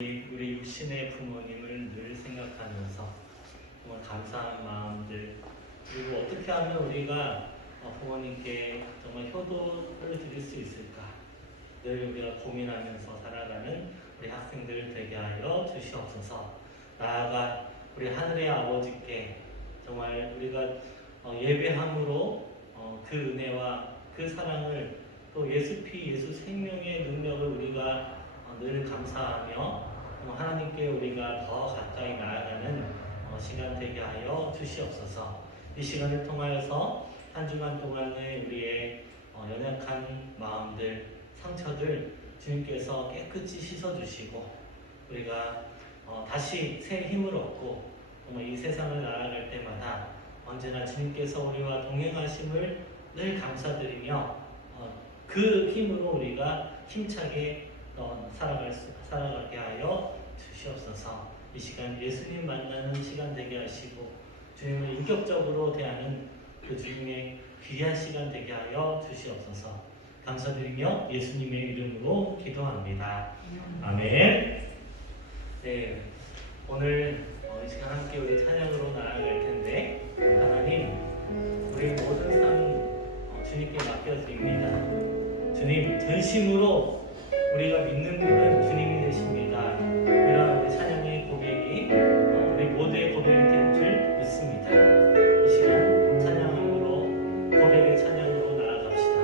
우리 육신의 부모님을 늘 생각하면서 정말 감사한 마음들, 그리고 어떻게 하면 우리가 부모님께 정말 효도를 드릴 수 있을까, 늘 우리가 고민하면서 살아가는 우리 학생들 되게 하여 주시옵소서. 나아가 우리 하늘의 아버지께 정말 우리가 예배함으로 그 은혜와 그 사랑을, 또 예수 피 예수 생명의 능력을 우리가 늘 감사하며 하나님께 우리가 더 가까이 나아가는 시간 되게 하여 주시옵소서. 이 시간을 통하여서 한 주간 동안의 우리의 연약한 마음들, 상처들 주님께서 깨끗이 씻어주시고, 우리가 다시 새 힘을 얻고 이 세상을 나아갈 때마다 언제나 주님께서 우리와 동행하심을 늘 감사드리며 그 힘으로 우리가 힘차게 살아가게 하여 주시옵소서. 이 시간 예수님 만나는 시간 되게 하시고, 주님을 인격적으로 대하는 그 주님의 귀한 시간 되게 하여 주시옵소서. 감사드리며 예수님의 이름으로 기도합니다. 아멘. 네, 오늘 이 시간 함께 우리 찬양으로 나아갈 텐데, 하나님, 우리 모든 삶 주님께 맡겨드립니다. 주님, 전심으로 우리가 믿는 분은 주님이 되십니다. 이런 우리 찬양의 고백이 우리 모두의 고백이 될 줄 믿습니다. 이 시간 찬양으로, 고백의 찬양으로 나아갑시다.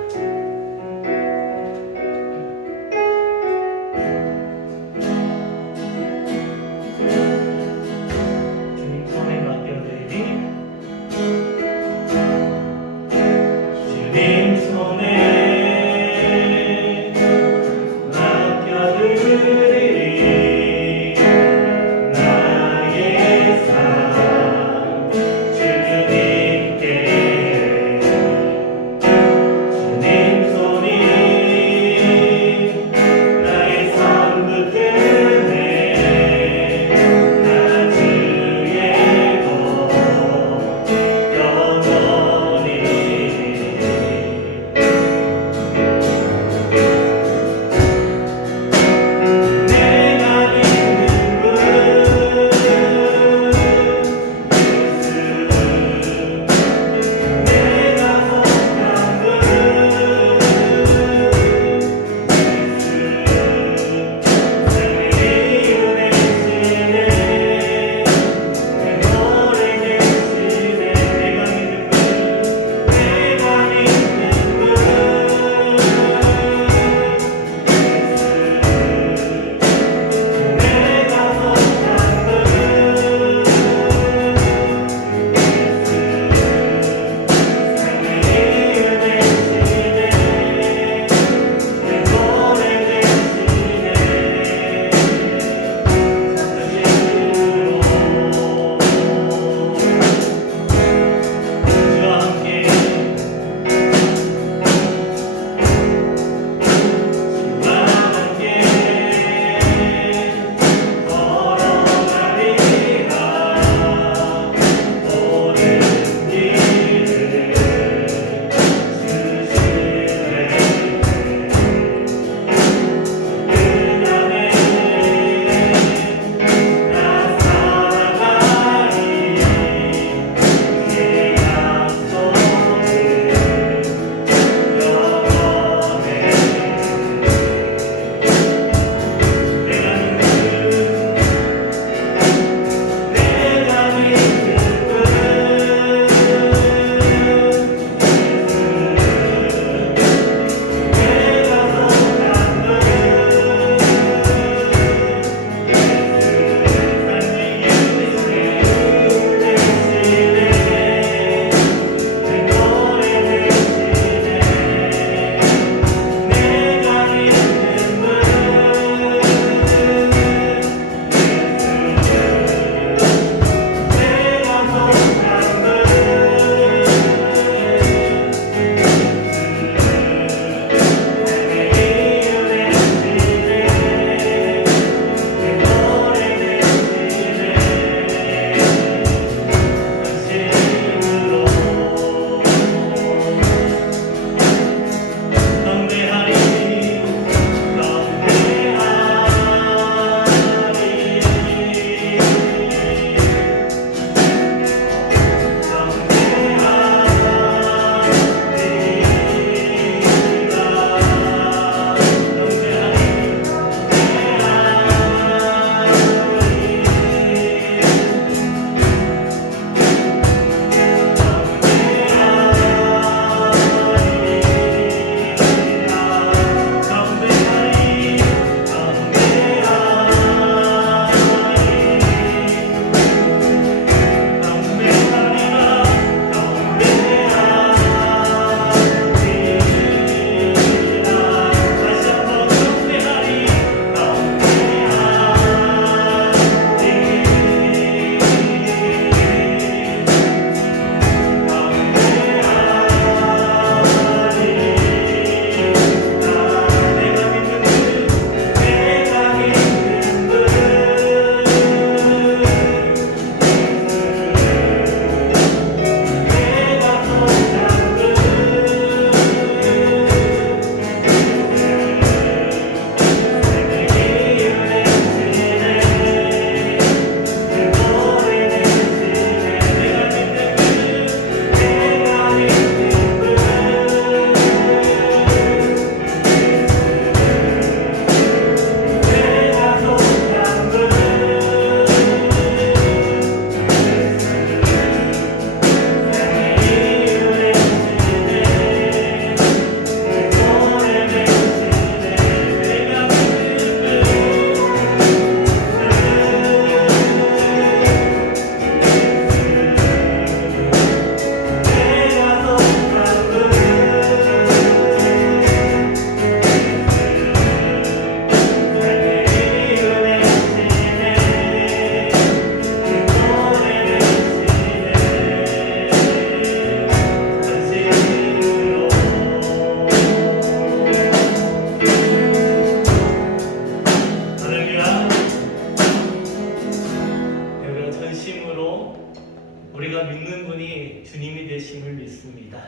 우리가 믿는 분이 주님이 되심을 믿습니다.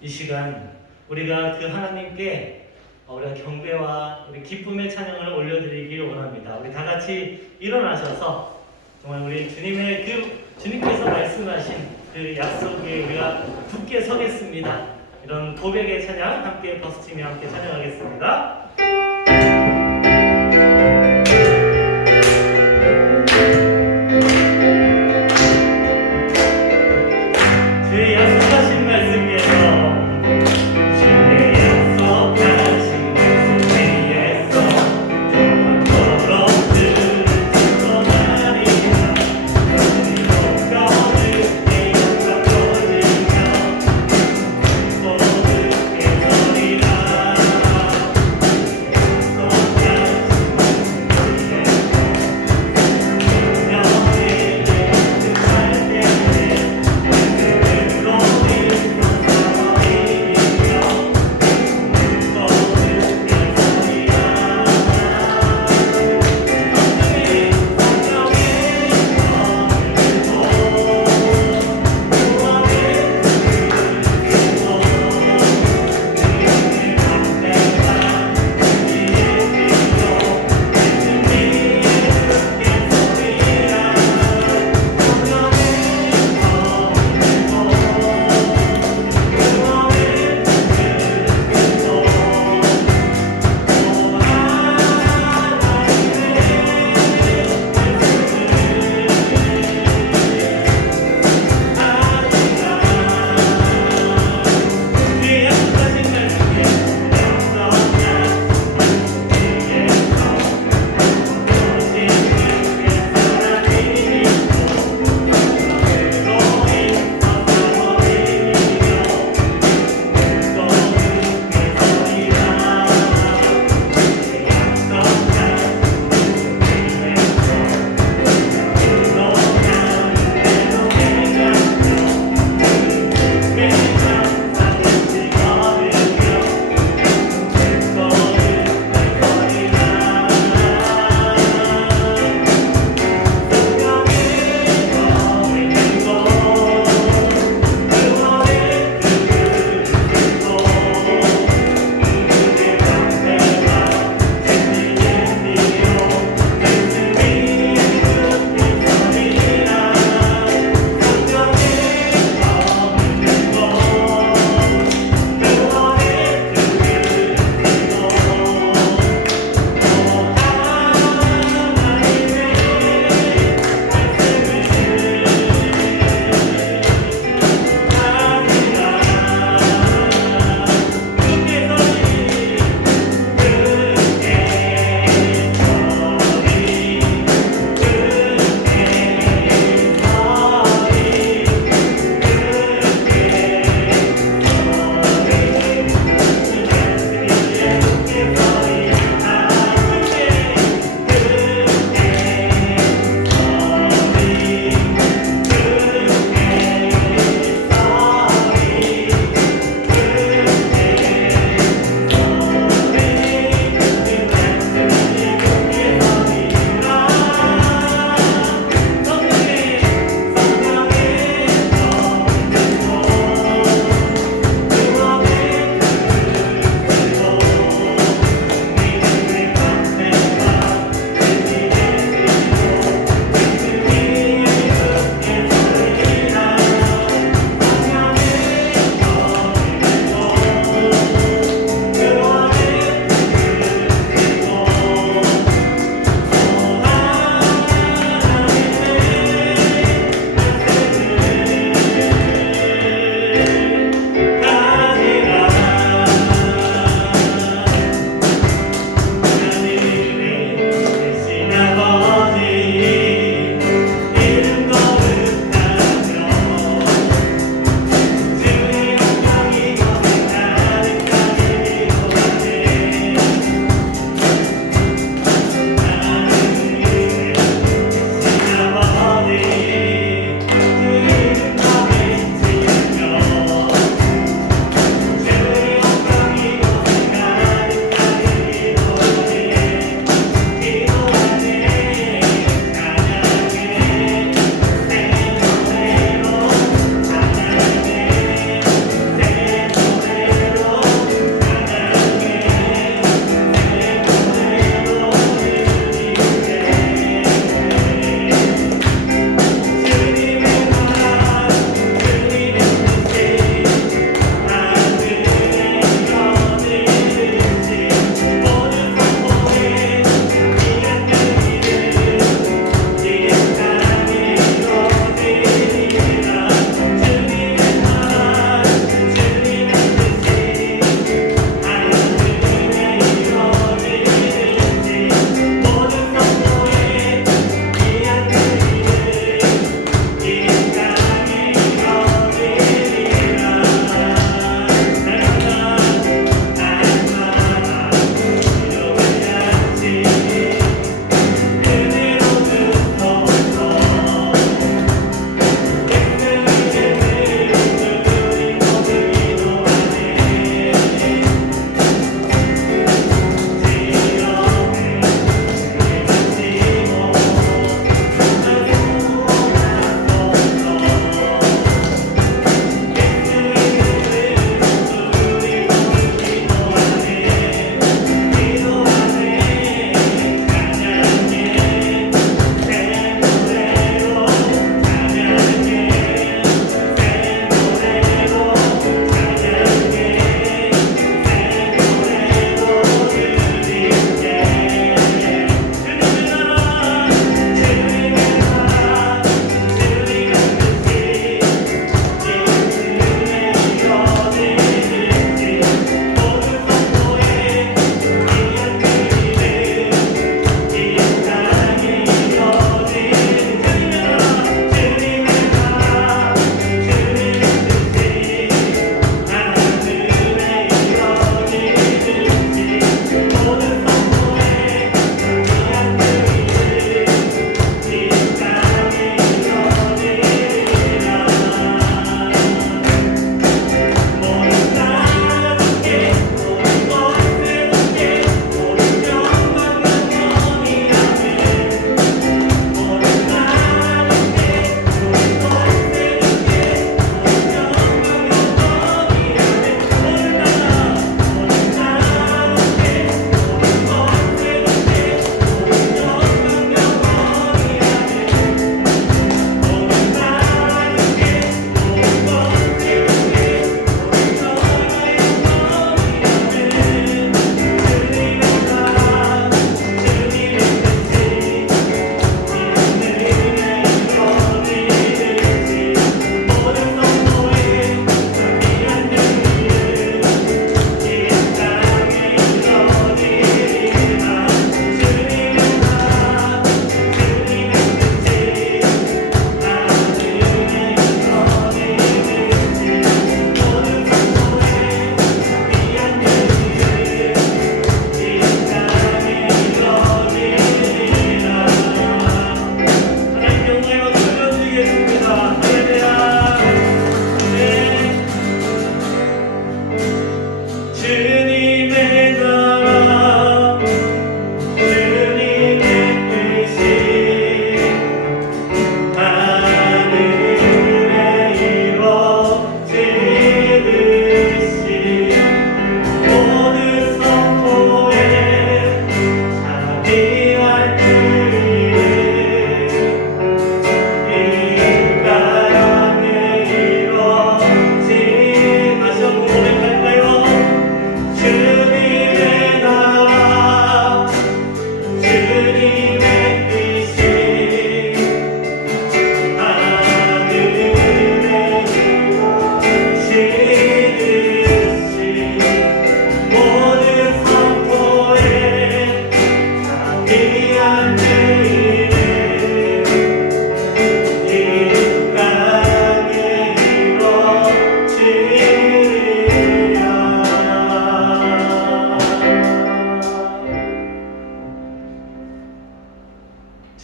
이 시간 우리가 그 하나님께 우리가 경배와 우리 기쁨의 찬양을 올려드리길 원합니다. 우리 다 같이 일어나셔서 정말 우리 주님께서 말씀하신 그 약속에 우리가 굳게 서겠습니다. 이런 고백의 찬양 함께 박수치며 함께 찬양하겠습니다. 주의 약속하신 말씀에서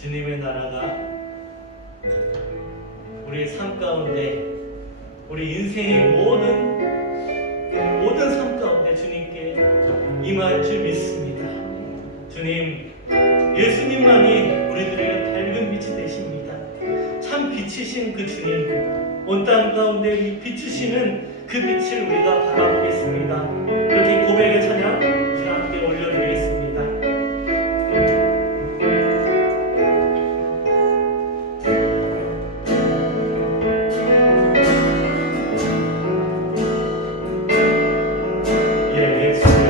주님의 나라가 우리의 삶 가운데, 우리 인생의 모든 삶 가운데 주님께 임할 줄 믿습니다. 주님, 예수님만이 우리들에게 밝은 빛이 되십니다. 참 빛이신 그 주님, 온 땅 가운데 비추시는 그 빛을 우리가 바라보겠습니다. 이렇게 고백의 찬양 주와 함께 올려드리겠습니다. Yeah.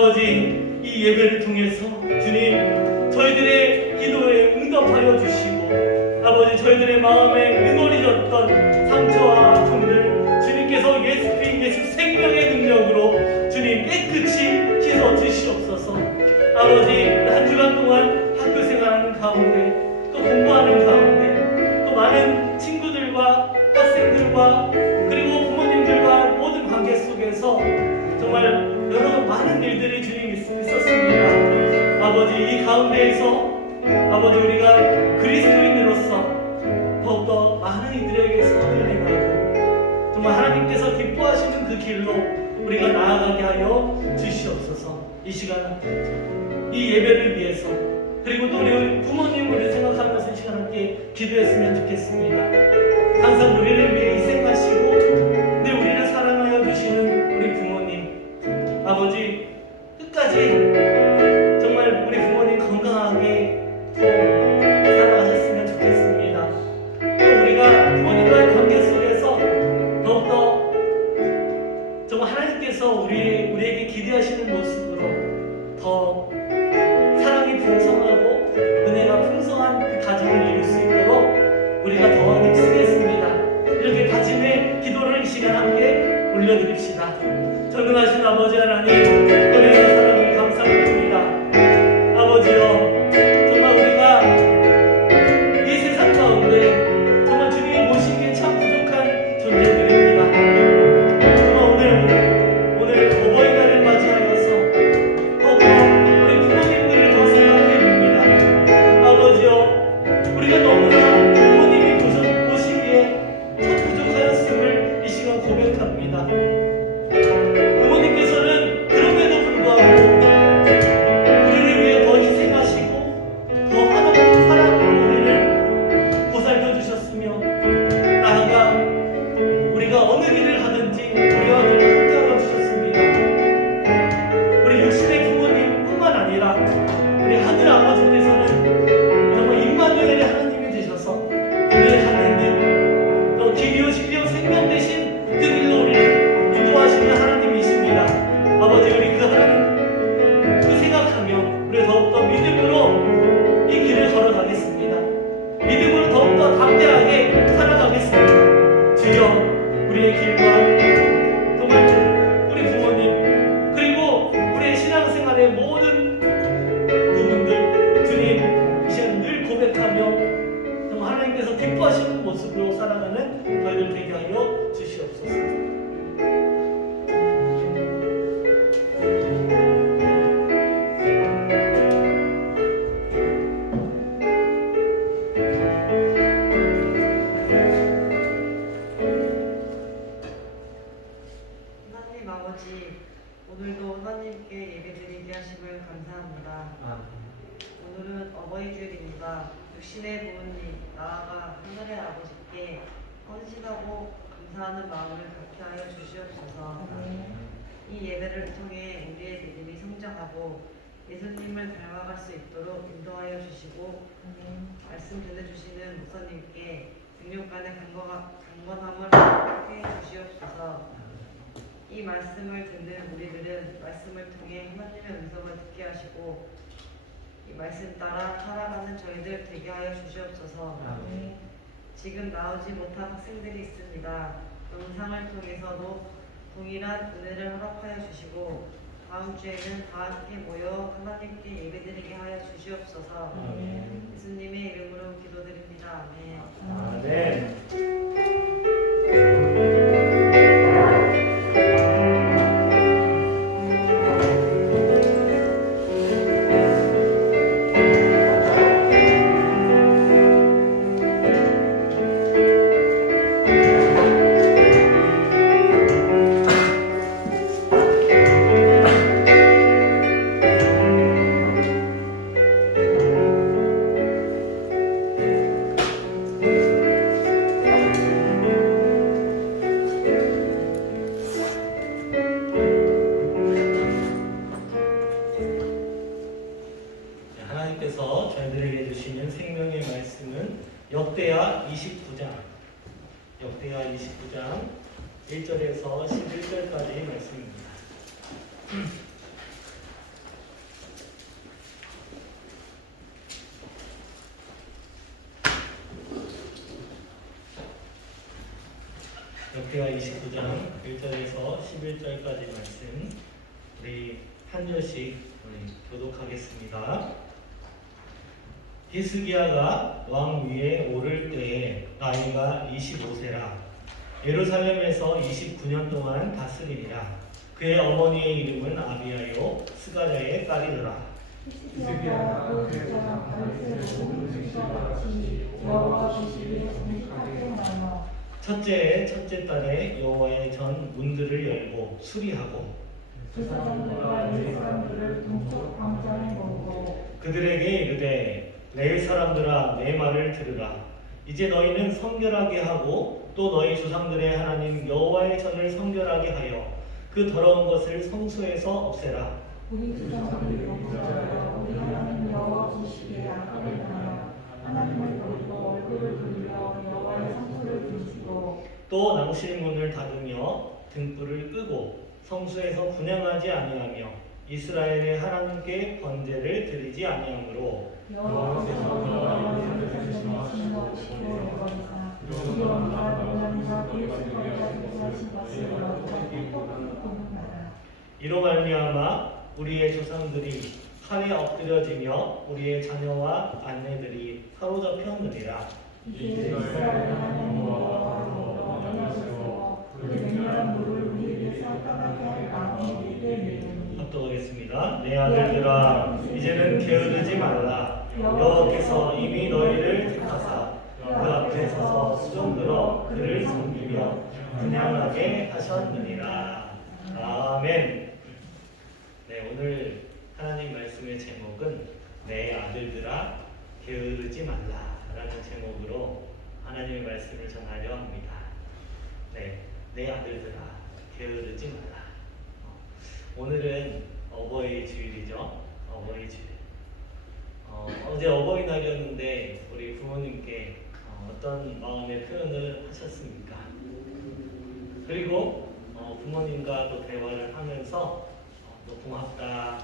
아버지, 이 예배를 통해서 주님 저희들의 기도에 응답하여 주시고 아버지 저희들의 마음에 응어리졌던 상처와 아픔들 주님께서 예수 생명의 능력으로 주님 깨끗이 씻어 주시옵소서. 아버지 한 주간 동안 학교 생활하는 가운데 또 공부하는 가운데 또 많은 친구들과 학생들과 그리고 부모님들과 모든 관계 속에서 정말 여러 많은 일들이 주님 있었습니다. 아버지 이 가운데에서 아버지 우리가 그리스도인으로서 더욱더 많은 이들에게 선을 행하고 정말 하나님께서 기뻐하시는 그 길로 우리가 나아가게 하여 주시옵소서. 이 시간 이 예배를 위해서 그리고 또 우리 부모님을 생각하면서 이 시간 함께 기도했으면 좋겠습니다. 항상 우리를 위해 희생하시고 늘 우리를 사랑하여 주시는 우리 부모님 아버지 끝까지 정말 우리 부모님 건강하게 살아가셨으면 좋겠습니다. 또 우리가 부모님과의 관계 속에서 더욱더 정말 하나님께서 우리에게 기대하시는 모습으로 더 사랑이 풍성하고 은혜가 풍성한 그 가정을 이룰 수 있도록 우리가 더 힘쓰겠습니다. 이렇게 다짐의 기도를 이 시간 함께 올려드립시다. 전능하신 아버지 하나님, 은혜와 사랑을 감사드립니다. 아버지여, 정말 우리가 이 세상 가운데 정말 주님이 모시기에 참 부족한 존재들입니다. 정말 오늘 어버이날을 맞이하여서 더욱더 우리 부모님들을 더 생각해 봅니다. 아버지여, 우리가 너무나 부모님이 모시기에 참 부족하였음을 이 시간 고백합니다. 부모님께서는 그럼에도 불구하고 우리를 위해 더 희생하시고 더 하나님 사랑으로 우리를 보살펴 주셨으며 나아가 우리가 어느 일을 하든지 우리와 늘 함께하여 주셨습니다. 우리 육신의 부모님뿐만 아니라 우리 하늘 아버지께서는 정말 임마누엘의 하나님이 되셔서 우리의 하나님 또 길이요 진리요 생명 되신 그 길로 우리를 인도하시는 하나님이십니다. 아버지 우리 그 하나님 그 생각하며 우리 더욱더 믿음으로 이 길을 걸어가겠습니다. 믿음으로 더욱더 담대하게 살아가겠습니다. 주여 우리의 길과 정말 우리 부모님 그리고 우리의 신앙생활의 모든 부분들 주님 이 시간 늘 고백하며 정말 하나님께서 기뻐하시는 모습으로 살아가는 저희들 되게 하여 주시옵소서. 하나님 아버지, 오늘도 하나님께 예배드리게 하심을 감사합니다. 오늘은 어버이 주일입니다. 육신의 부모님, 나아가 하늘의 아버지께 헌신하고 감사하는 마음을 갖게 하여 주시옵소서. 이 예배를 통해 우리의 믿음이 성장하고 예수님을 닮아갈 수 있도록 인도하여 주시고 말씀 전해주시는 목사님께 능력간의 강건함을 허락해 주시옵소서. 이 말씀을 듣는 우리들은 말씀을 통해 하나님의 음성을 듣게 하시고 이 말씀 따라 살아가는 저희들 되게 하여 주시옵소서. 지금 나오지 못한 학생들이 있습니다. 영상을 통해서도 동일한 은혜를 허락하여 주시고 다음 주에는 다 함께 모여 하나님께 예배드리게 하여 주시옵소서. 예수님의 이름으로 기도드립니다. 아멘. 아멘. 하나님께서 저희들에게 주시는 생명의 말씀은 역대하 29장 1절에서 11절까지 말씀입니다. 29장 1절에서 11절까지 말씀 우리 한 절씩 교독하겠습니다. 히스기야가 왕 위에 오를 때에 나이가 25세라 예루살렘에서 29년 동안 다스리니라. 그의 어머니의 이름은 아비야요 스가랴의 딸이더라. 히스기야가 그때처럼 다윗의 모든 지시와 같이 여호와 계시기에 정직하게 행하여 첫째에 첫째 달에 여호와의 전 문들을 열고 수리하고 그 사람들과 이 사람들을 동쪽 광장에 모으고 그들에게 이르되 레위 사람들아 내 말을 들으라. 이제 너희는 성결하게 하고 또 너희 조상들의 하나님 여호와의 전을 성결하게 하여 그 더러운 것을 성소에서 없애라. 우리 조상들이 범죄하여 우리 하나님 여호와 계시기에 악하게 행하여 하나님을 버리고 얼굴을 돌려 여호와의 상소를 부르시고 또 낭실문을 닫으며 등불을 끄고 성소에서 분향하지 아니하며 이스라엘의 하나님께 번제를 드리지 아니하므로 여호와께서 너희와 예루살렘에 진노하시고 내버리사 이 왕과 명령과 그의 수하가 도사하신 것을 너희가 꼭 보는나라. 이로 말미암아 우리의 조상들이 칼에 엎드려지며 우리의 자녀와 아내들이 사로잡혔느니라. 이제 이스라엘 하나님 여호와로 언약을 그 맹렬한 물을 우리에게서 떠나게 할 마음이 우리에게 내리니 합독하겠습니다. 내 아들들아 이제는 게으르지 말라. 여호와께서 이미 너희를 택하사 그 앞에 서서 수종들어 그를 섬기며 분향하게 하셨느니라. 아멘. 네, 오늘 하나님 말씀의 제목은 내 아들들아 게으르지 말라라는 제목으로 하나님의 말씀을 전하려 합니다. 네, 내 아들들아 게으르지 말라. 오늘은 어버이 주일이죠. 어버이 주일. 어제 어버이날이었는데 우리 부모님께 어떤 마음의 표현을 하셨습니까? 그리고 부모님과 또 대화를 하면서 또 고맙다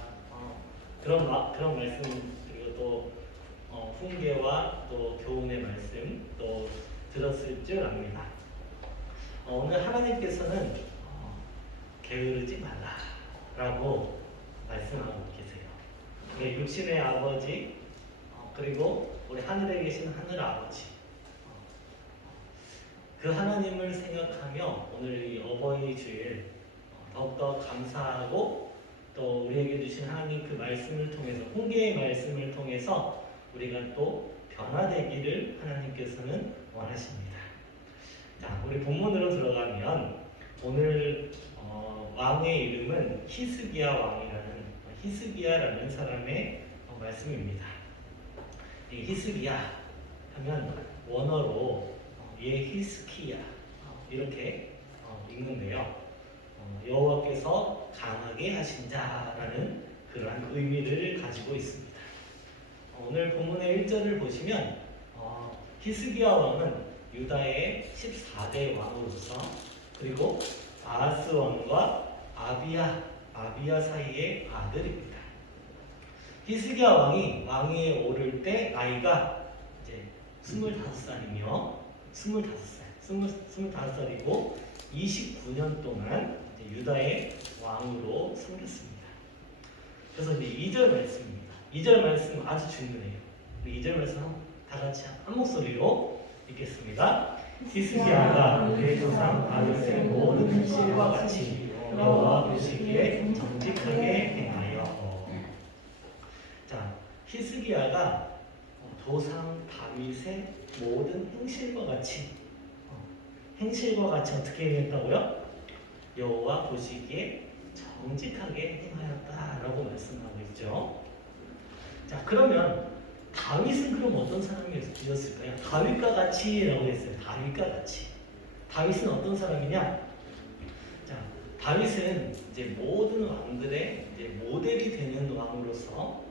그런 말씀 그리고 또 훈계와 또 교훈의 말씀 또 들었을 줄 압니다. 오늘 하나님께서는 게으르지 말라라고 말씀하고 계세요. 우리 육신의 아버지 그리고 우리 하늘에 계신 하늘 아버지 그 하나님을 생각하며 오늘 이 어버이 주일 더욱더 감사하고 또 우리에게 주신 하나님 그 말씀을 통해서 훈계의 말씀을 통해서 우리가 또 변화되기를 하나님께서는 원하십니다. 자, 우리 본문으로 들어가면 오늘 왕의 이름은 히스기야라는 사람의 말씀입니다. 이 히스기야 하면 원어로 예히스키야 이렇게 읽는데요. 여호와께서 강하게 하신 자라는 그러한 의미를 가지고 있습니다. 오늘 본문의 1절을 보시면 히스기야 왕은 유다의 14대 왕으로서 그리고 아하스 왕과 아비야 사이의 아들입니다. 히스기야 왕이 왕위에 오를 때 나이가 이제 25살이고 29년 동안 이제 유다의 왕으로 섬겼습니다. 그래서 이제 2절 말씀입니다. 2절 말씀 아주 중요해요. 우리 2절 말씀 다 같이 한 목소리로 읽겠습니다. 히스기야가 그의 조상 다윗의 모든 행실과 같이 여호와 보시기에 정직하게 행하여. 자, 히스기야가 조상 다윗의 모든 행실과 같이 어떻게 행했다고요? 여호와 보시기에 정직하게 행하였다라고 말씀하고 있죠. 자, 그러면 다윗은 그럼 어떤 사람이었을까요? 다윗과 같이라고 했어요. 다윗과 같이. 다윗은 어떤 사람이냐? 자, 다윗은 이제 모든 왕들의 이제 모델이 되는 왕으로서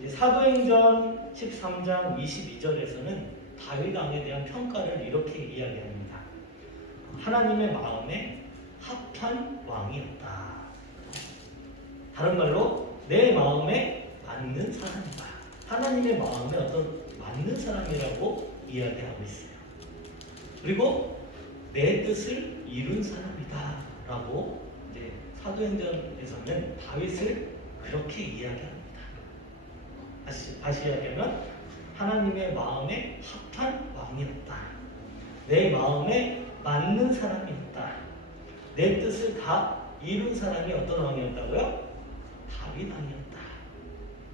이제 사도행전 13장 22절에서는 다윗 왕에 대한 평가를 이렇게 이야기합니다. 하나님의 마음에 합한 왕이었다. 다른 말로 내 마음에 맞는 사람이다. 하나님의 마음에 어떤 맞는 사람이라고 이야기하고 있어요. 그리고 내 뜻을 이룬 사람이다라고 이제 사도행전에서는 다윗을 그렇게 이야기합니다. 다시 이야기하면 하나님의 마음에 합한 왕이었다. 내 마음에 맞는 사람이었다. 내 뜻을 다 이룬 사람이 어떤 왕이었다고요? 다윗 왕이었다.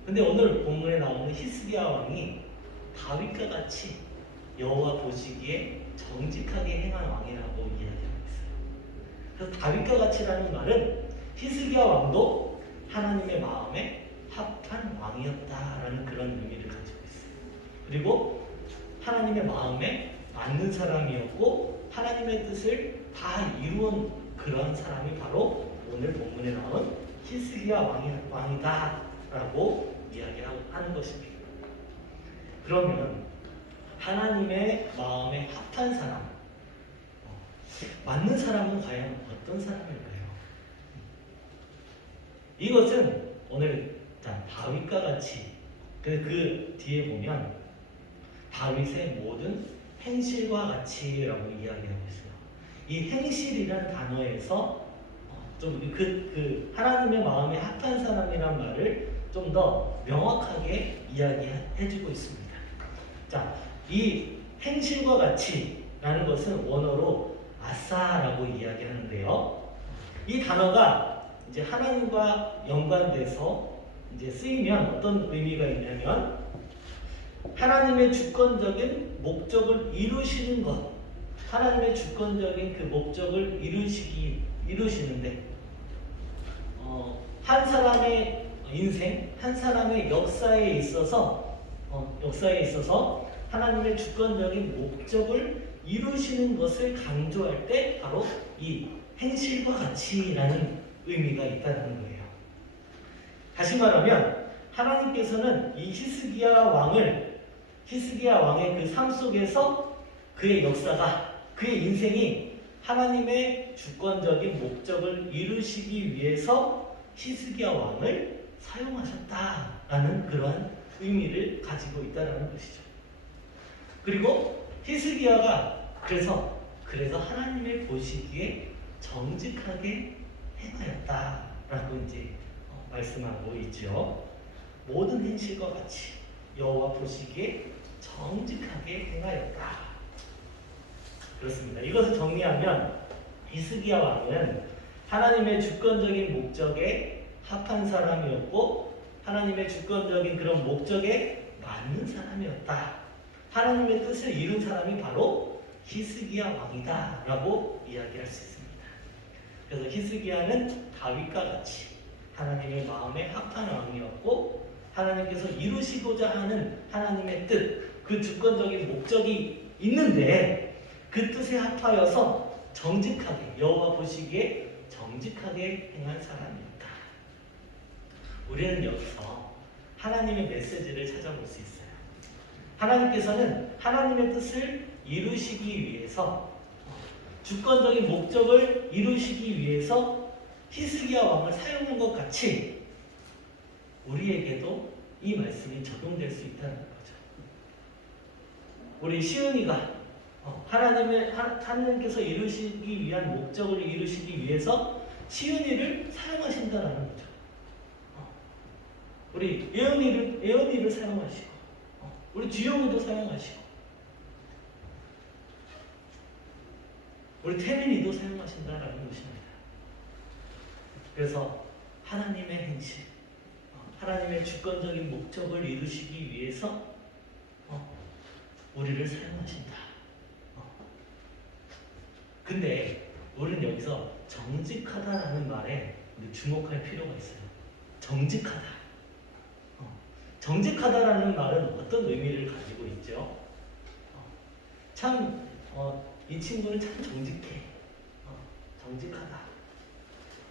근데 오늘 본문에 나오는 히스기야 왕이 다윗과 같이 여호와 보시기에 정직하게 행한 왕이라고 이야기하고 있어요. 그래서 다윗과 같이라는 말은 히스기야 왕도 하나님의 마음에 합한 왕이었다라는 그런 의미를 가지고 있어요. 그리고 하나님의 마음에 맞는 사람이었고 하나님의 뜻을 다 이루은 그런 사람이 바로 오늘 본문에 나온 히스기야 왕이다라고 이야기하는 것입니다. 그러면 하나님의 마음에 합한 사람, 맞는 사람은 과연 어떤 사람일까요? 이것은 오늘 다윗과 같이 그 뒤에 보면 다윗의 모든 행실과 같이라고 이야기하고 있어요. 이 행실이라는 단어에서 좀 하나님의 마음에 합한 사람이란 말을 좀 더 명확하게 이야기해주고 있습니다. 자, 이 행실과 같이라는 것은 원어로 아사라고 이야기하는데요. 이 단어가 이제 하나님과 연관돼서 이제 쓰이면 어떤 의미가 있냐면 하나님의 주권적인 목적을 이루시는 것, 하나님의 주권적인 그 목적을 이루시는데 한 사람의 인생, 한 사람의 역사에 있어서 하나님의 주권적인 목적을 이루시는 것을 강조할 때 바로 이 행실과 같이라는 의미가 있다는 거예요. 다시 말하면 하나님께서는 이 히스기야 왕의 그 삶 속에서 그의 역사가, 그의 인생이 하나님의 주권적인 목적을 이루시기 위해서 히스기야 왕을 사용하셨다라는 그러한 의미를 가지고 있다는 것이죠. 그리고 히스기야가 그래서 하나님의 보시기에 정직하게 행하였다라고 이제 말씀하고 있죠. 모든 행실과 같이 여호와 보시기에 정직하게 행하였다. 그렇습니다. 이것을 정리하면 히스기야 왕은 하나님의 주권적인 목적에 합한 사람이었고 하나님의 주권적인 그런 목적에 맞는 사람이었다. 하나님의 뜻을 이룬 사람이 바로 히스기야 왕이다 라고 이야기할 수 있습니다. 그래서 히스기야는 다윗과 같이 하나님의 마음에 합한 왕이었고 하나님께서 이루시고자 하는 하나님의 뜻, 그 주권적인 목적이 있는데 그 뜻에 합하여서 정직하게 여호와 보시기에 정직하게 행한 사람이었다. 우리는 여기서 하나님의 메시지를 찾아볼 수 있어요. 하나님께서는 하나님의 뜻을 이루시기 위해서 주권적인 목적을 이루시기 위해서 히스기야 왕을 사용한 것 같이 우리에게도 이 말씀이 적용될 수 있다는 거죠. 우리 시은이가 하나님께서 이루시기 위한 목적을 이루시기 위해서 시은이를 사용하신다는 거죠. 우리 예언이를 사용하시고 우리 주영이도 사용하시고 우리 태민이도 사용하신다라는 것입니다. 그래서 하나님의 행실, 하나님의 주권적인 목적을 이루시기 위해서 우리를 사용하신다. 근데 우리는 여기서 정직하다라는 말에 주목할 필요가 있어요. 정직하다. 정직하다라는 말은 어떤 의미를 가지고 있죠? 이 친구는 참 정직해. 정직하다.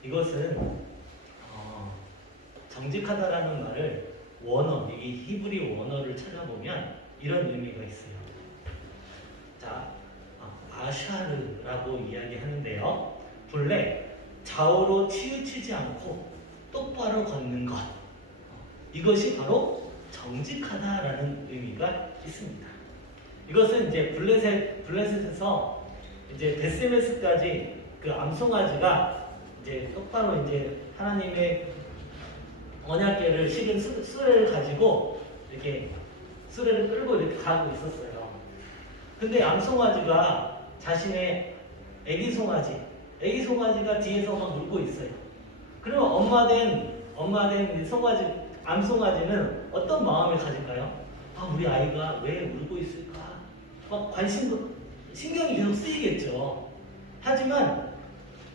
이것은 정직하다라는 말을 이 히브리 원어를 찾아보면 이런 의미가 있어요. 자, 아샤르라고 이야기하는데요. 본래 좌우로 치우치지 않고 똑바로 걷는 것. 이것이 바로 정직하다라는 의미가 있습니다. 이것은 이제 블레셋에서 이제 베스메스까지 그 암송아지가 이제 똑바로 이제 하나님의 언약궤를 실은 수레를 가지고 이렇게 수레를 끌고 이렇게 가고 있었어요. 근데 암송아지가 자신의 애기 송아지가 뒤에서 막 울고 있어요. 그러면 엄마된 암송아지는 어떤 마음을 가질까요? 아, 우리 아이가 왜 울고 있을까? 막 신경이 계속 쓰이겠죠. 하지만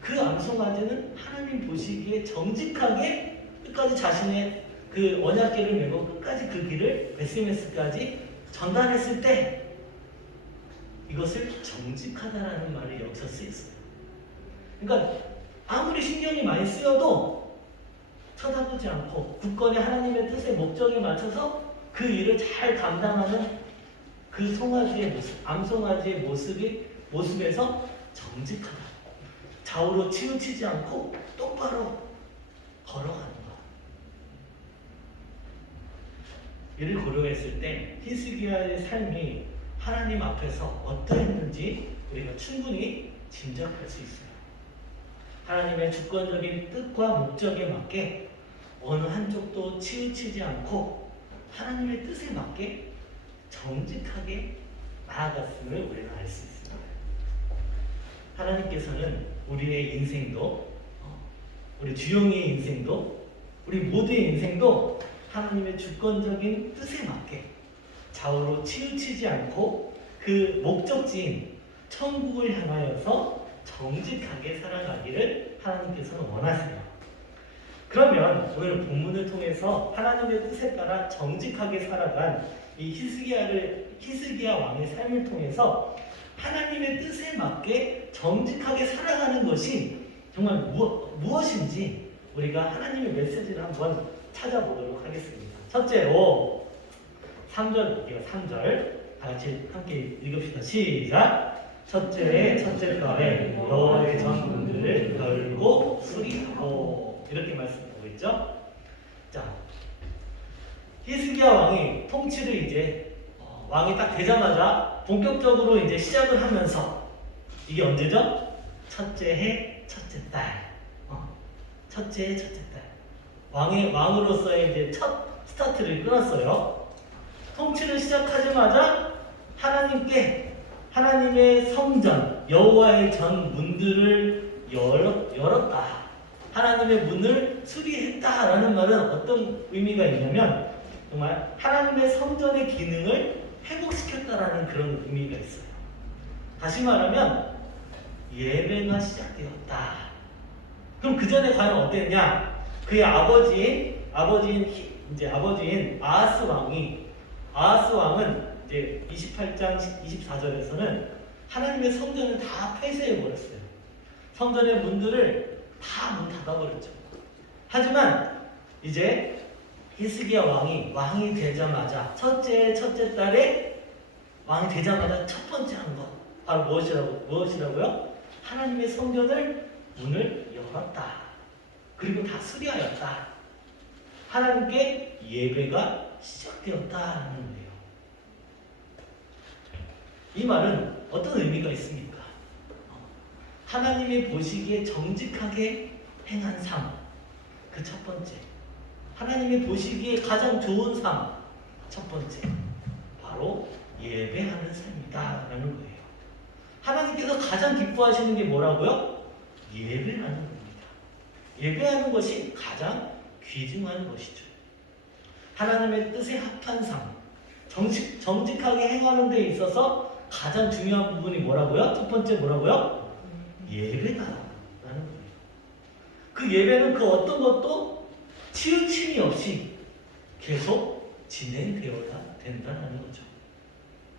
그 암송아지는 하나님 보시기에 정직하게 끝까지 자신의 그 언약궤를 메고 끝까지 그 길을 베스메스까지 전달했을 때 이것을 정직하다라는 말을 여기서 쓰였어요. 그러니까 아무리 신경이 많이 쓰여도 쳐다보지 않고 굳건히 하나님의 뜻의 목적에 맞춰서 그 일을 잘 감당하는 그 송아지의 모습, 암송아지의 모습에서 정직하다. 좌우로 치우치지 않고 똑바로 걸어가는 것. 이를 고려했을 때 히스기야의 삶이 하나님 앞에서 어떠했는지 우리가 충분히 짐작할 수 있어요. 하나님의 주권적인 뜻과 목적에 맞게 어느 한쪽도 치우치지 않고 하나님의 뜻에 맞게 정직하게 나아갔음을 우리가 알 수 있습니다. 하나님께서는 우리의 인생도, 우리 주영이의 인생도, 우리 모두의 인생도 하나님의 주권적인 뜻에 맞게 좌우로 치우치지 않고 그 목적지인 천국을 향하여서 정직하게 살아가기를 하나님께서는 원하세요. 그러면 오늘 본문을 통해서 하나님의 뜻에 따라 정직하게 살아간 이 히스기야 왕의 삶을 통해서 하나님의 뜻에 맞게 정직하게 살아가는 것이 정말 무엇인지 우리가 하나님의 메시지를 한번 찾아보도록 하겠습니다. 첫째로 3절 볼게요. 3절 다 같이 함께 읽읍시다. 시작. 첫째 달에 여호와의 전문들을 열고 수리하고 이렇게 말씀하고 있죠. 자, 히스기야 왕이 통치를 이제 왕이 딱 되자마자 본격적으로 이제 시작을 하면서 이게 언제죠? 첫째 해 첫째 달. 첫째 해 첫째 달. 왕으로서의 이제 첫 스타트를 끊었어요. 통치를 시작하자마자 하나님의 성전, 여호와의 전 문들을 열었다. 하나님의 문을 수리했다라는 말은 어떤 의미가 있냐면 정말 하나님의 성전의 기능을 회복시켰다라는 그런 의미가 있어요. 다시 말하면 예배가 시작되었다. 그럼 그 전에 과연 어땠냐? 그의 아버지인 아하스 왕은 이제 28장 24절에서는 하나님의 성전을 다 폐쇄해 버렸어요. 성전의 문들을 다 문 닫아버렸죠. 하지만 이제 히스기야 왕이 되자마자 첫째 달에 왕이 되자마자 첫 번째 한 것 바로 무엇이라고요? 하나님의 성전을 문을 열었다. 그리고 다 수리하였다. 하나님께 예배가 시작되었다는 거예요. 이 말은 어떤 의미가 있습니까? 하나님이 보시기에 정직하게 행한 삶, 그 첫 번째. 하나님이 보시기에 가장 좋은 삶, 첫 번째. 바로 예배하는 삶이다라는 거예요. 하나님께서 가장 기뻐하시는 게 뭐라고요? 예배하는 겁니다. 예배하는 것이 가장 귀중한 것이죠. 하나님의 뜻에 합한 삶, 정직하게 행하는 데 있어서 가장 중요한 부분이 뭐라고요? 첫 번째 뭐라고요? 예배다라는 거예요. 그 예배는 그 어떤 것도 치우침이 없이 계속 진행되어야 된다는 거죠.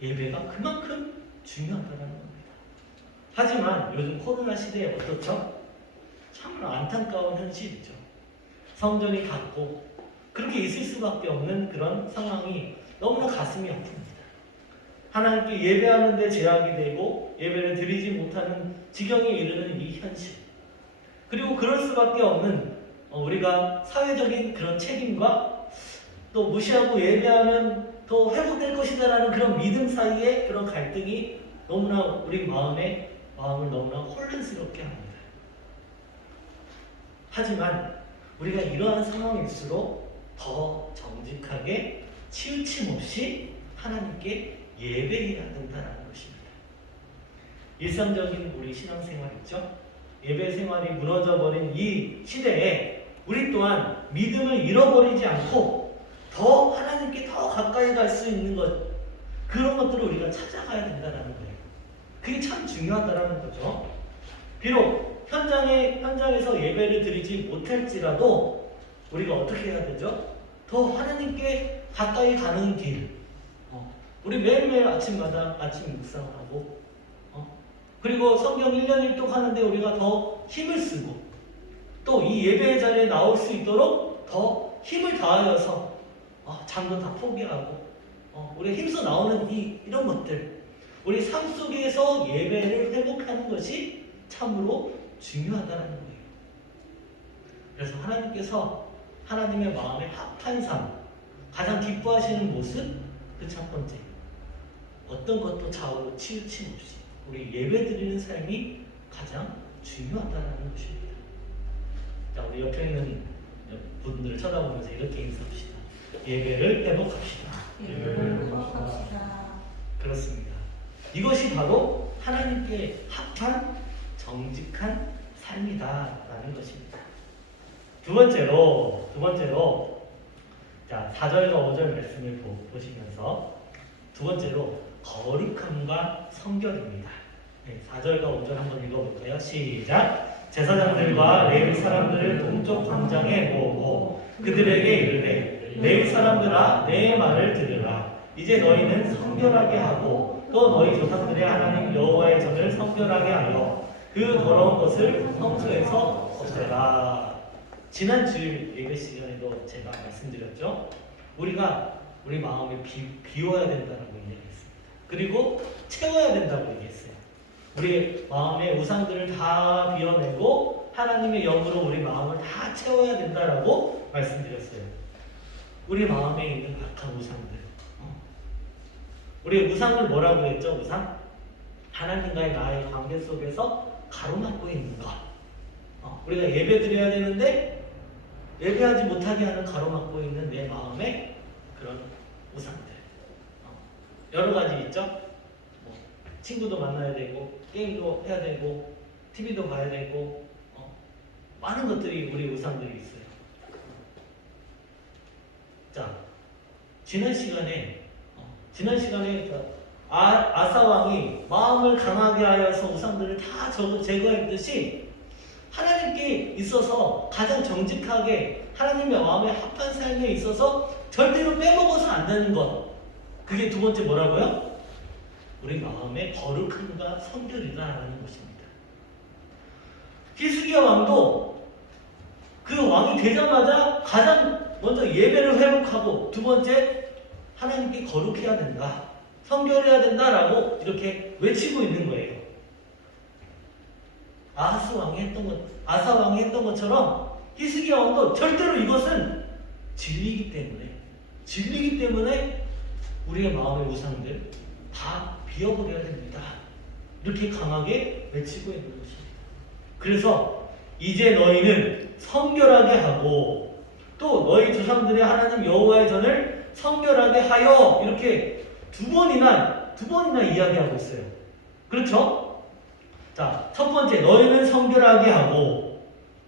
예배가 그만큼 중요하다는 겁니다. 하지만 요즘 코로나 시대에 어떻죠? 참으로 안타까운 현실이죠. 성전이 닫고 그렇게 있을 수밖에 없는 그런 상황이 너무나 가슴이 아픕니다. 하나님께 예배하는 데 제약이 되고 예배를 드리지 못하는 지경에 이르는 이 현실. 그리고 그럴 수밖에 없는 우리가 사회적인 그런 책임과 또 무시하고 예배하면 더 회복될 것이다라는 그런 믿음 사이의 그런 갈등이 너무나 우리 마음을 너무나 혼란스럽게 합니다. 하지만 우리가 이러한 상황일수록 더 정직하게 치우침 없이 하나님께 예배해야 된다는 것입니다. 일상적인 우리 신앙생활 있죠? 예배 생활이 무너져버린 이 시대에 우리 또한 믿음을 잃어버리지 않고 더 하나님께 더 가까이 갈 수 있는 것, 그런 것들을 우리가 찾아가야 된다는 거예요. 그게 참 중요하다는 거죠. 비록 현장에서 예배를 드리지 못할지라도 우리가 어떻게 해야 되죠? 더 하나님께 가까이 가는 길. 우리 매일매일 아침마다 아침 묵상을 하고, 그리고 성경 1년 1독 하는데 우리가 더 힘을 쓰고, 또 이 예배의 자리에 나올 수 있도록 더 힘을 다하여서 잠도 다 포기하고, 우리 힘써 나오는 이런 것들, 우리 삶 속에서 예배를 회복하는 것이 참으로 중요하다는 거예요. 그래서 하나님께서 하나님의 마음에 합한 삶, 가장 기뻐하시는 모습, 그 첫 번째, 어떤 것도 좌우로 치우침 없이 우리 예배 드리는 삶이 가장 중요하다는 것입니다. 자, 우리 옆에 있는 분들을 쳐다보면서 이렇게 인사합시다. 예배를 회복합시다. 예배를 회복합시다. 그렇습니다. 이것이 바로 하나님께 합한 정직한 삶이다라는 것입니다. 두 번째로 자, 4절과 5절 말씀을 보시면서 두 번째로 거룩함과 성결입니다. 네, 4절과 5절 한번 읽어볼까요? 시작! 제사장들과 레위 사람들을 동쪽 광장에 모으고 그들에게 이르되 레위 사람들아 내 말을 들으라. 이제 너희는 성결하게 하고 또 너희 조상들의 하나님 여호와의 전을 성결하게 하여 그 더러운 것을 성소에서 없애라. 지난 주일 예배 시간에도 제가 말씀드렸죠. 우리가 우리 마음을 비워야 된다고 얘기했습니다. 그리고 채워야 된다고 얘기했어요. 우리 마음의 우상들을 다 비워내고 하나님의 영으로 우리 마음을 다 채워야 된다라고 말씀드렸어요. 우리 마음에 있는 악한 우상들. 우리 우상을 뭐라고 했죠? 우상? 하나님과의 나의 관계 속에서 가로막고 있는 것. 우리가 예배 드려야 되는데 예배하지 못하게 하는 가로막고 있는 내 마음의 그런 우상들. 여러 가지 있죠? 친구도 만나야 되고 게임도 해야 되고 TV도 봐야 되고 많은 것들이 우리 우상들이 있어요. 자, 지난 시간에 아사 왕이 마음을 강하게 하여서 우상들을 다 제거했듯이 하나님께 있어서 가장 정직하게 하나님의 마음에 합한 삶에 있어서 절대로 빼먹어서 안 되는 것, 그게 두 번째 뭐라고요? 우리 마음의 거룩함과 성결이다라는 것입니다. 히스기야 왕도 그 왕이 되자마자 가장 먼저 예배를 회복하고 두 번째 하나님께 거룩해야 된다, 성결해야 된다라고 이렇게 외치고 있는 거예요. 아사 왕이 했던 것처럼 히스기야 왕도 절대로 이것은 진리이기 때문에 우리의 마음의 우상들 다 비워버려야 됩니다. 이렇게 강하게 외치고 있는 것입니다. 그래서 이제 너희는 성결하게 하고 또 너희 조상들의 하나님 여호와의 전을 성결하게 하여, 이렇게 두 번이나 이야기하고 있어요. 그렇죠? 자, 첫 번째, 너희는 성결하게 하고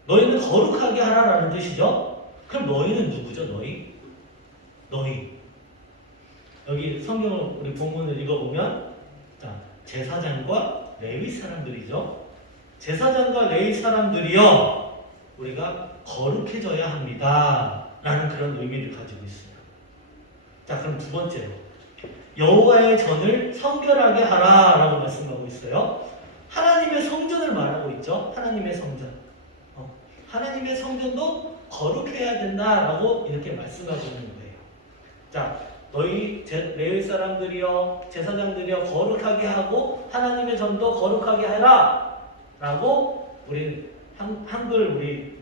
너희는 거룩하게 하라라는 뜻이죠. 그럼 너희는 누구죠? 너희. 여기 성경을 우리 본문을 읽어보면, 자, 제사장과 레위 사람들이죠. 제사장과 레위 사람들이여 우리가 거룩해져야 합니다 라는 그런 의미를 가지고 있어요. 자, 그럼 두 번째로 여호와의 전을 성결하게 하라 라고 말씀하고 있어요. 하나님의 성전을 말하고 있죠. 하나님의 성전. 하나님의 성전도 거룩해야 된다라고 이렇게 말씀하고 있는 거예요. 자, 너희 레위 사람들이여, 제사장들이여 거룩하게 하고 하나님의 전도 거룩하게 해라 라고 우리 한글 우리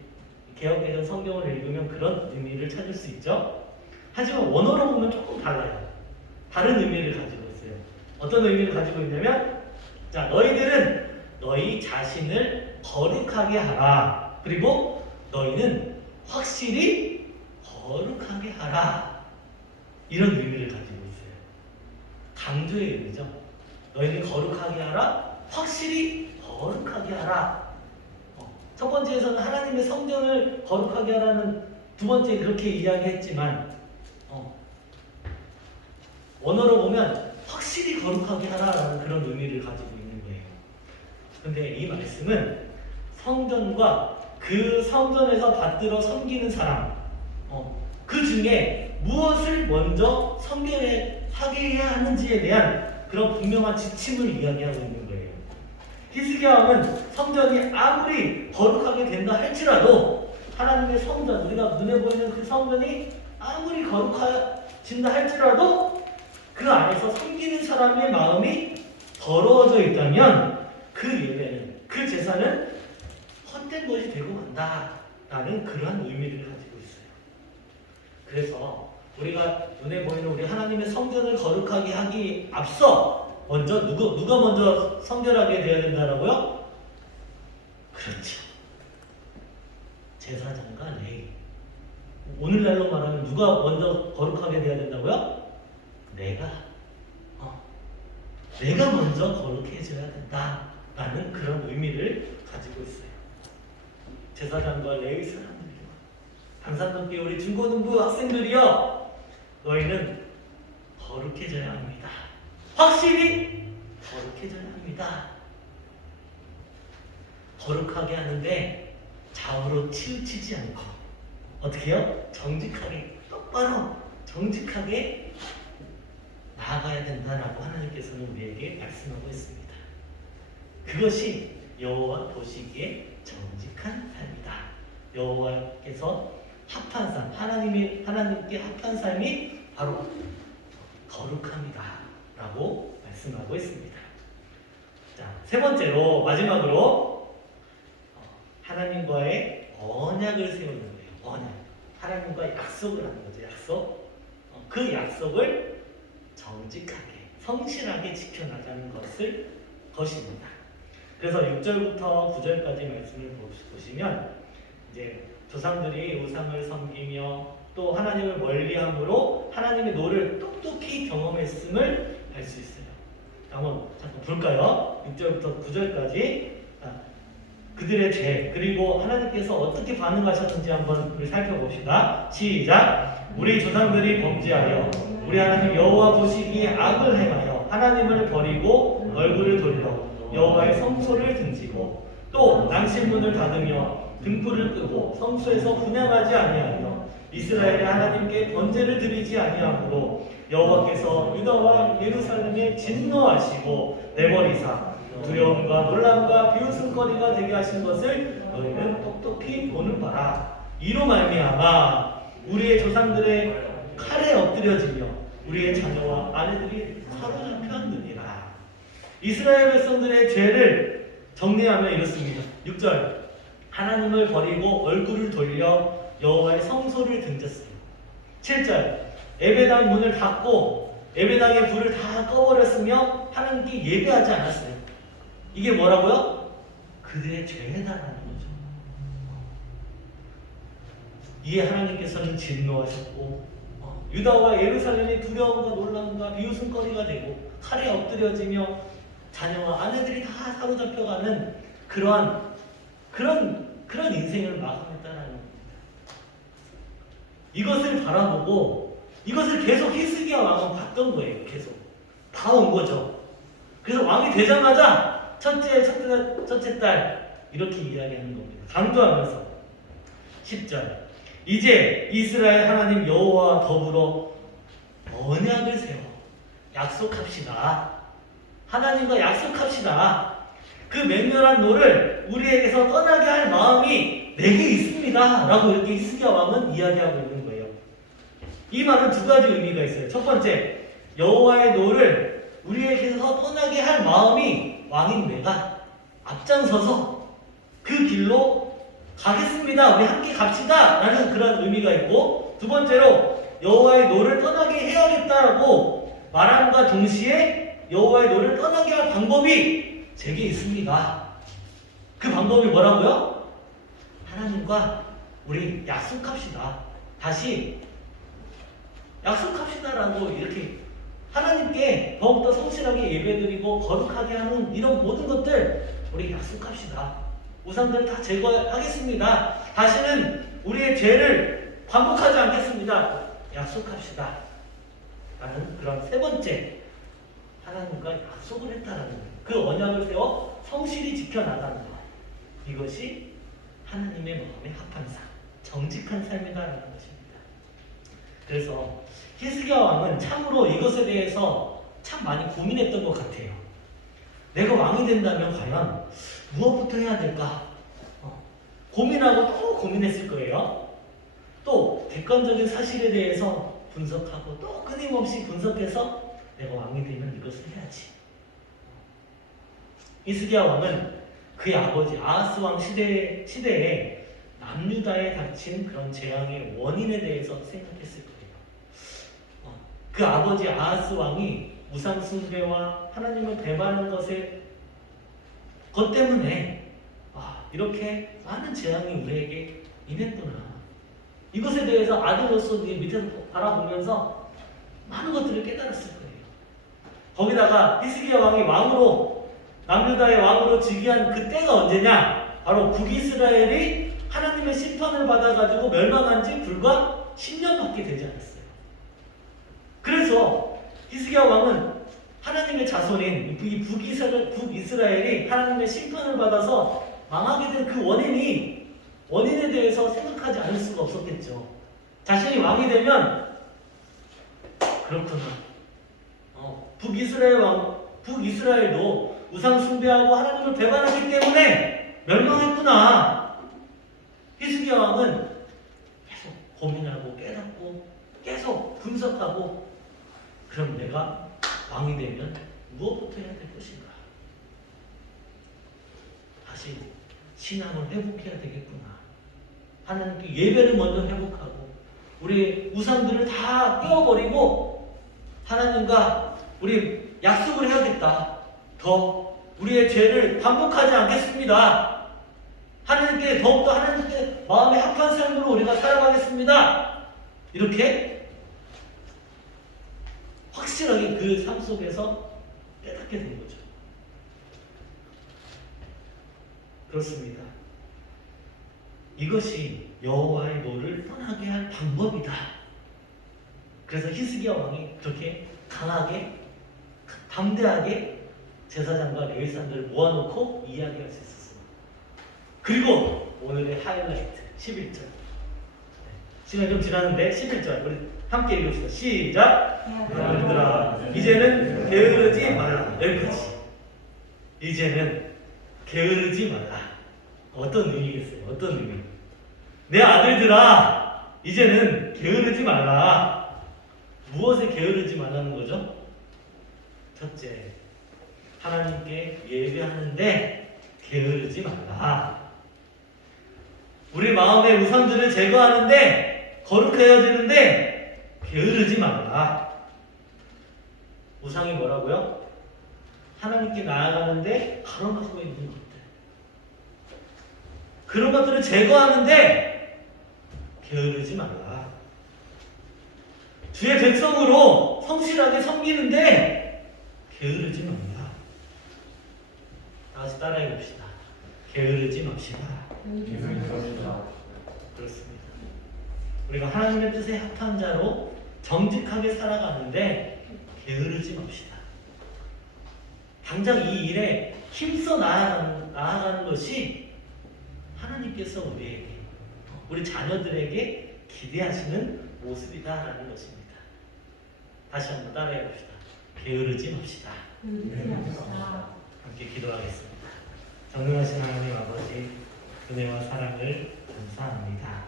개역개정 성경을 읽으면 그런 의미를 찾을 수 있죠. 하지만 원어로 보면 조금 달라요. 다른 의미를 가지고 있어요. 어떤 의미를 가지고 있냐면, 자, 너희들은 너희 자신을 거룩하게 하라. 그리고 너희는 확실히 거룩하게 하라. 이런 의미를 가지고 있어요. 강조의 의미죠. 너희는 거룩하게 하라. 확실히 거룩하게 하라. 첫 번째에서는 하나님의 성전을 거룩하게 하라는, 두 번째 그렇게 이야기했지만 원어로 보면 확실히 거룩하게 하라라는 그런 의미를 가지고 있는 거예요. 근데 이 말씀은 성전과 그 성전에서 받들어 섬기는 사람, 그 중에 무엇을 먼저 성전에 하게 해야 하는지에 대한 그런 분명한 지침을 이야기하고 있는 거예요. 히스기야 왕은 성전이 아무리 거룩하게 된다 할지라도, 하나님의 성전, 우리가 눈에 보이는 그 성전이 아무리 거룩해진다 할지라도 그 안에서 섬기는 사람의 마음이 더러워져 있다면 그 예배는, 그 제사는 헛된 것이 되고 간다라는 그러한 의미를 가지고 있어요. 그래서 우리가 눈에 보이는 우리 하나님의 성전을 거룩하게 하기 앞서 먼저 누가 먼저 성결하게 되어야 된다라고요? 그렇죠. 제사장과 레위. 오늘날로 말하면 누가 먼저 거룩하게 되어야 된다고요? 내가 먼저 거룩해져야 된다라는 그런 의미를 가지고 있어요. 제사장과 레위 사람들이요, 방산동교회 우리 중고등부 학생들이요, 너희는 거룩해져야 합니다. 확실히 거룩해져야 합니다. 거룩하게 하는데 좌우로 치우치지 않고 어떻게 해요? 정직하게, 똑바로 정직하게 나아가야 된다라고 하나님께서는 우리에게 말씀하고 있습니다. 그것이 여호와 보시기에 정직한 삶이다. 여호와께서 합한 삶, 하나님께 합한 삶이 바로 거룩함이다라고 말씀하고 있습니다. 자, 세 번째로, 마지막으로 하나님과의 언약을 세우는 거예요. 언약. 하나님과 약속을 하는 거죠. 약속. 그 약속을 정직하게, 성실하게 지켜나가는 것입니다. 그래서 6절부터 9절까지 말씀을 보시면 이제 조상들이 우상을 섬기며 또 하나님을 멀리함으로 하나님의 노를 똑똑히 경험했음을 알 수 있어요. 한번 잠깐 볼까요? 6절부터 9절까지 그들의 죄, 그리고 하나님께서 어떻게 반응하셨는지 한번 우리 살펴봅시다. 시작! 우리 조상들이 범죄하여 우리 하나님 여호와 보시기에 악을 행하여 하나님을 버리고 얼굴을 돌려 여호와의 성소를 등지고 또 낭신문을 닫으며 등불을 끄고 성소에서 분향하지 아니하며 이스라엘의 하나님께 번제를 드리지 아니하므로 여호와께서 유다와 예루살렘에 진노하시고 내버리사 두려움과 놀람과 비웃음거리가 되게 하신 것을 너희는 똑똑히 보는 바라. 이로 말미암아 우리의 조상들의 칼에 엎드려지며 우리의 자녀와 아내들이 사로잡혔느니라. 이스라엘 백성들의 죄를 정리하면 이렇습니다. 6절, 하나님을 버리고 얼굴을 돌려 여호와의 성소를 등졌어요. 7절, 예배당 문을 닫고 예배당의 불을 다 꺼버렸으며 하나님께 예배하지 않았어요. 이게 뭐라고요? 그들의 죄다라는 거죠. 이에 하나님께서는 진노하셨고 유다와 예루살렘의 두려움과 놀람과 비웃음거리가 되고 칼에 엎드려지며 자녀와 아내들이 다 사로잡혀가는 그런 인생을 마감했다라는 겁니다. 이것을 바라보고 이것을 계속 히스기야 왕은 봤던 거예요. 계속 봐온 거죠. 그래서 왕이 되자마자 첫째 딸 이렇게 이야기하는 겁니다. 강조하면서 10절, 이제 이스라엘 하나님 여호와와 더불어 언약을 세워 약속합시다. 하나님과 약속합시다. 그 맹렬한 노를 우리에게서 떠나게 할 마음이 내게 있습니다 라고 이렇게 히스기야 왕은 이야기하고 있는 거예요. 이 말은 두 가지 의미가 있어요. 첫 번째, 여호와의 노를 우리에게서 떠나게 할 마음이 왕인 내가 앞장서서 그 길로 가겠습니다. 우리 함께 갑시다 라는 그런 의미가 있고, 두 번째로 여호와의 노를 떠나게 해야겠다라고 말함과 동시에 여호와의 노를 떠나게 할 방법이 제게 있습니다. 그 방법이 뭐라고요? 하나님과 우리 약속합시다. 다시 약속합시다라고 이렇게 하나님께 더욱더 성실하게 예배드리고 거룩하게 하는 이런 모든 것들 우리 약속합시다. 우상들 다 제거하겠습니다. 다시는 우리의 죄를 반복하지 않겠습니다. 약속합시다. 라는 그런 세 번째 하나님과 약속을 했다라는 거예요. 그 언약을 세워 성실히 지켜나가는 것. 이것이 하나님의 마음에 합한 삶, 정직한 삶이다라는 것입니다. 그래서 히스기야 왕은 참으로 이것에 대해서 참 많이 고민했던 것 같아요. 내가 왕이 된다면 과연 무엇부터 해야 될까? 고민하고 또 고민했을 거예요. 또 객관적인 사실에 대해서 분석하고 또 끊임없이 분석해서 내가 왕이 되면 이것을 해야지. 히스기야 왕은 그의 아버지 아하스 왕 시대에 남유다에 닥친 그런 재앙의 원인에 대해서 생각했을 거예요. 그 아버지 아하스 왕이 우상 숭배와 하나님을 배반하는 것 때문에 이렇게 많은 재앙이 우리에게 임했구나. 이것에 대해서 아들로서 밑에서 바라보면서 많은 것들을 깨달았을 거예요. 거기다가 히스기야 왕이 왕으로 남유다의 왕으로 즉위한 그 때가 언제냐? 바로 북이스라엘이 하나님의 심판을 받아가지고 멸망한 지 불과 10년밖에 되지 않았어요. 그래서 히스기야 왕은 하나님의 자손인 이 북이스라엘이 하나님의 심판을 받아서 망하게 된 그 원인에 대해서 생각하지 않을 수가 없었겠죠. 자신이 왕이 되면 그렇구나. 북이스라엘도 우상 숭배하고 하나님을 배반하기 때문에 멸망했구나. 히스기야 왕은 계속 고민하고 깨닫고 계속 분석하고 그럼 내가 왕이 되면 무엇부터 해야 될 것인가? 다시 신앙을 회복해야 되겠구나. 하나님께 예배를 먼저 회복하고 우리 우상들을 다 떼어버리고 하나님과 우리 약속을 해야겠다. 더 우리의 죄를 반복하지 않겠습니다. 하나님께 더욱더 하나님께 마음에 합한 삶으로 우리가 살아가겠습니다. 이렇게 확실하게 그 삶 속에서 깨닫게 된 거죠. 그렇습니다. 이것이 여호와의 노를 떠나게 할 방법이다. 그래서 히스기야 왕이 그렇게 강하게 담대하게 제사장과 레위사람들을 모아놓고 이야기할 수 있었어요. 그리고 오늘의 하이라이트 11절. 시간이 좀 지났는데 11절 우리 함께 읽읍시다. 시작. 아들들아 이제는 게으르지 말라. 여기까지. 이제는 게으르지 말라. 어떤 의미겠어요? 어떤 의미? 내 아들들아 이제는 게으르지 말라. 무엇에 게으르지 말라는 거죠? 첫째, 하나님께 예배하는데 게으르지 말라. 우리 마음의 우상들을 제거하는데 거룩해야 되는데 게으르지 말라. 우상이 뭐라고요? 하나님께 나아가는데 가로막고 있는 것들. 그런 것들을 제거하는데 게으르지 말라. 주의 백성으로 성실하게 섬기는데 게으르지 말라. 다시 따라해 봅시다. 게으르지 맙시다. 그렇습니다. 우리가 하나님의 뜻에 합한 자로 정직하게 살아가는데 게으르지 맙시다. 당장 이 일에 힘써 나아가는 것이 하나님께서 우리에게, 우리 자녀들에게 기대하시는 모습이다라는 것입니다. 다시 한번 따라해 봅시다. 게으르지 맙시다. 함께 기도하겠습니다. 전능하신 하나님 아버지, 은혜와 사랑을 감사합니다.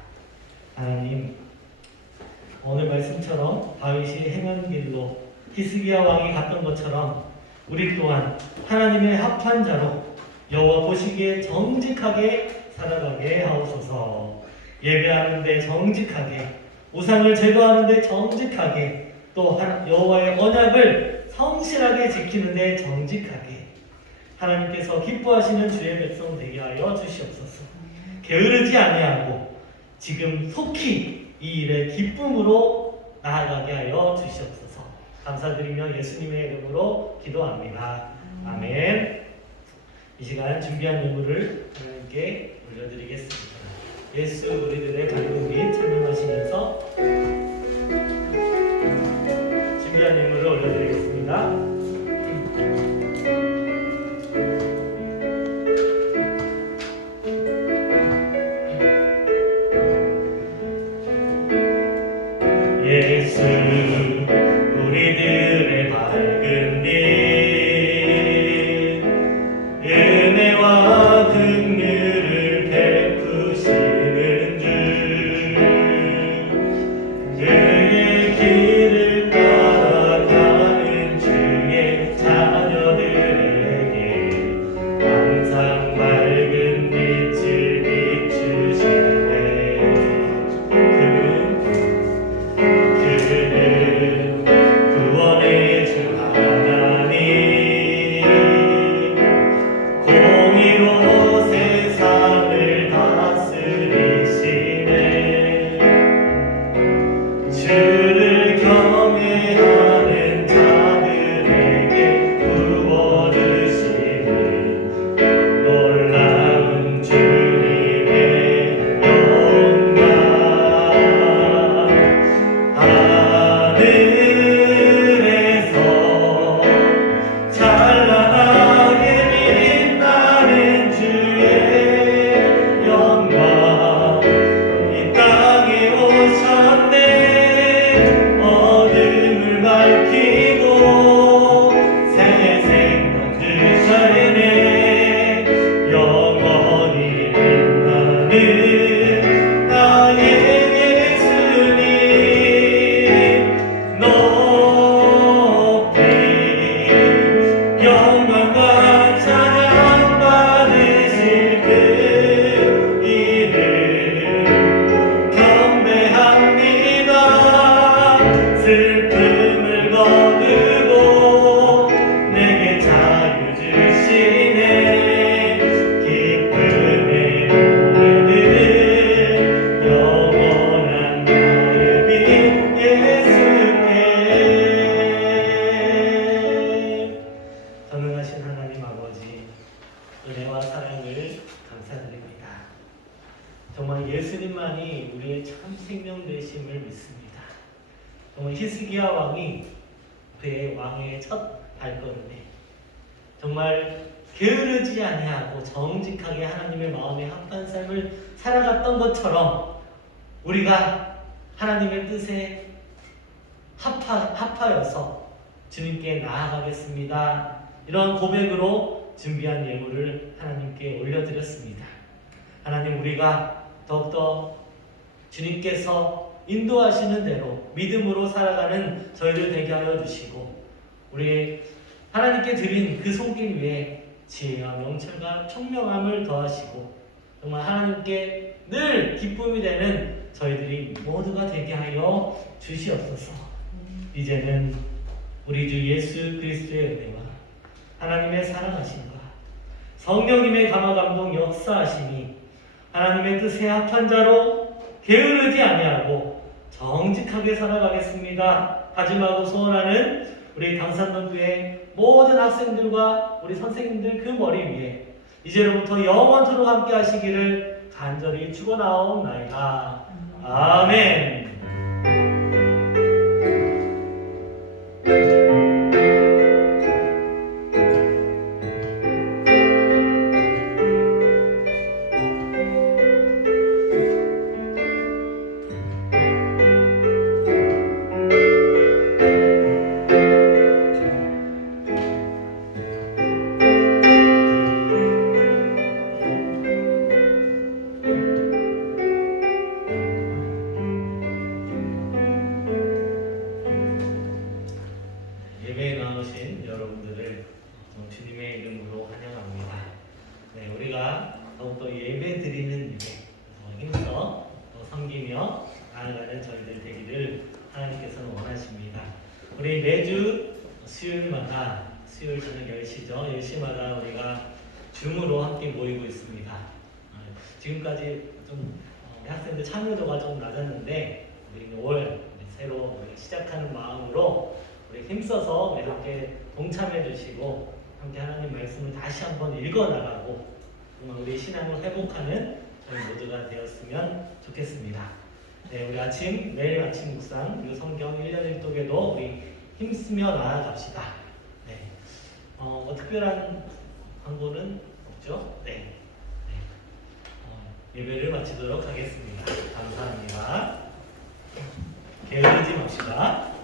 하나님, 오늘 말씀처럼 다윗이 행한 길로 히스기야 왕이 갔던 것처럼 우리 또한 하나님의 합한 자로 여호와 보시기에 정직하게 살아가게 하옵소서. 예배하는데 정직하게, 우상을 제거하는데 정직하게, 또 여호와의 언약을 성실하게 지키는데 정직하게 하나님께서 기뻐하시는 주의 백성 되게 하여 주시옵소서. 게으르지 아니하고 지금 속히 이 일을 기쁨으로 나아가게 하여 주시옵소서. 감사드리며 예수님의 이름으로 기도합니다. 아멘. 이 시간 준비한 예물을 하나님께 올려드리겠습니다. 예수 우리들의 간구 및 찬양하시면서 준비한 예물을 올려드리겠습니다. 예수 우리들의 밝은 빛 은혜와 긍휼을 베푸시는 주 그의 길을 따라가는 주의 자녀들에게 항상 밝은 빛을 비추시네. 그는 구원의 주 하나님 공의로 세상을 다스리시네. 주를 경외하는 자들에게 구원을 주시는 놀라운 주님의 영광. 하늘에서 찬란하게 빛나는 주의 영광 이 땅에 오셨네. 어둠을 밝히고 새 생명 주셨네. 영원히 빛나는 나의 예수님 높이 영광과 찬양 받으실 그 이름 경배합니다. 슬픔을 거두고 내게 자유 주시네. 기쁨의 노래를 영원한 나의 빛 예수께. 전능하신 하나님 아버지, 은혜와 사랑을 감사드립니다. 정말 예수님만이 우리의 참 생명 되심을 믿습니다. 정말 히스기야 왕이 그의 왕의 첫 발걸음에 정말 게으르지 아니하고 정직하게 하나님의 마음에 합한 삶을 살아갔던 것처럼 우리가 하나님의 뜻에 합하여서 주님께 나아가겠습니다. 이런 고백으로 준비한 예물을 하나님께 올려드렸습니다. 하나님, 우리가 더욱더 주님께서 인도하시는 대로 믿음으로 살아가는 저희를 되게 하여 주시고 우리 하나님께 드린 그 손길 위에 지혜와 명철과 총명함을 더하시고 정말 하나님께 늘 기쁨이 되는 저희들이 모두가 되게 하여 주시옵소서. 이제는 우리 주 예수 그리스도의 은혜와 하나님의 사랑하심과 성령님의 감화 감동 역사하심이 하나님의 뜻에 합한 자로 게으르지 아니하고 정직하게 살아가겠습니다. 다짐하고 소원하는 우리 강산동교회 모든 학생들과 우리 선생님들 그 머리 위에 이제로부터 영원토록 함께 하시기를 간절히 축원하옵나이다. 아멘. 예배에 나오신 여러분들을 주님의 이름으로 환영합니다. 네, 우리가 더욱더 예배 드리는 일에 힘써 섬기며 나아가는 저희들 되기를 하나님께서는 원하십니다. 우리 매주 수요일마다 수요일 저녁 10시죠. 10시마다 우리가 줌으로 함께 모이고 있습니다. 지금까지 좀 우리 학생들 참여도가 좀 낮았는데 우리 5월 새로 우리 시작하는 마음으로 우리 힘써서 우리 함께 동참해 주시고 함께 하나님 말씀을 다시 한번 읽어 나가고 정말 우리 신앙을 회복하는 저희 모두가 되었으면 좋겠습니다. 네, 우리 매일 아침 묵상 그리고 성경 1년 1독에도 우리 힘쓰며 나아갑시다. 네, 특별한 광고는 없죠? 네. 예배를 마치도록 하겠습니다. 감사합니다. 게으르지 맙시다.